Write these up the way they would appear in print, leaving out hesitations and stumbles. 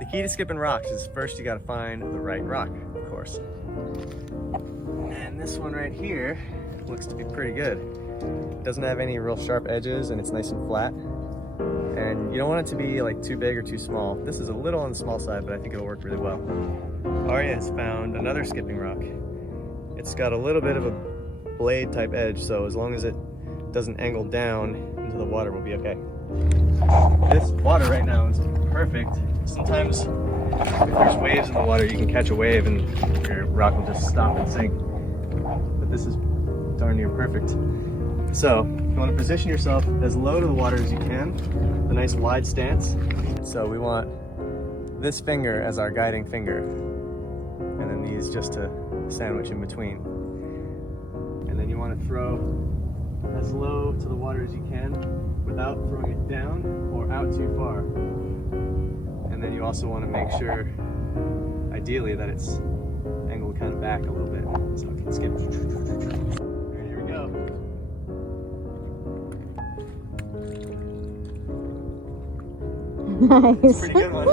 The key to skipping rocks is first you gotta find the right rock, of course. And this one right here looks to be pretty good. It doesn't have any real sharp edges and it's nice and flat. And you don't want it to be like too big or too small. This is a little on the small side, but I think it'll work really well. Arya has found another skipping rock. It's got a little bit of a blade type edge, so as long as it doesn't angle down into the water, we'll be okay. This water right now is perfect. Sometimes if there's waves in the water, you can catch a wave and your rock will just stop and sink. But this is darn near perfect. So you want to position yourself as low to the water as you can, a nice wide stance. So we want this finger as our guiding finger, and then these just to sandwich in between. And then you want to throw as low to the water as you can without throwing it down or out too far. And then you also want to make sure, ideally, that it's angled kind of back a little bit so it can skip. Alright, here we go. Nice. It's a pretty good one.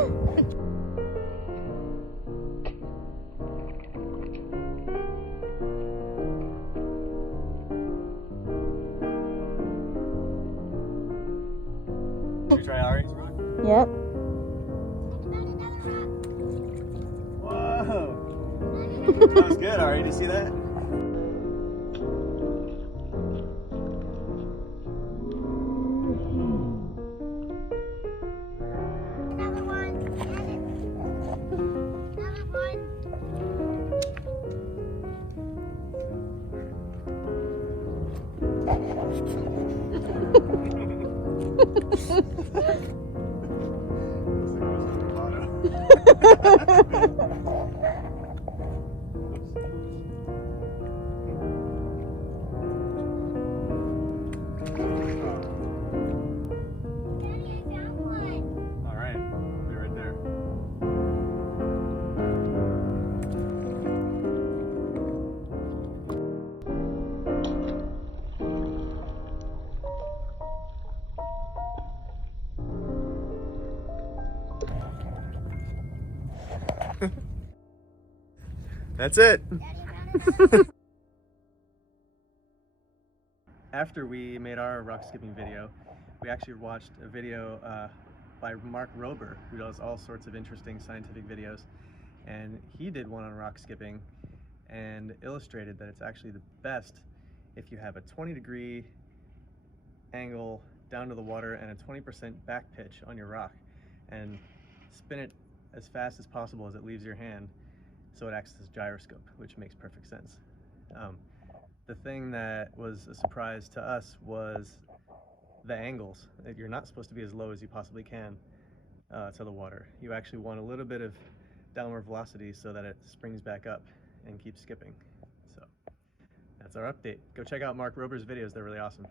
Should we try Ari's rock? Yep. Whoa! That was good, Ari. Did you see that? Another one. Another Daddy, I found one. All right, I'll be right there. That's it. Daddy found it. After we made our rock skipping video, we actually watched a video by Mark Rober, who does all sorts of interesting scientific videos. And he did one on rock skipping and illustrated that it's actually the best if you have a 20-degree angle down to the water and a 20% back pitch on your rock, and spin it as fast as possible as it leaves your hand so it acts as a gyroscope, which makes perfect sense. The thing that was a surprise to us was the angles. You're not supposed to be as low as you possibly can to the water. You actually want a little bit of downward velocity so that it springs back up and keeps skipping. So that's our update. Go check out Mark Rober's videos, they're really awesome.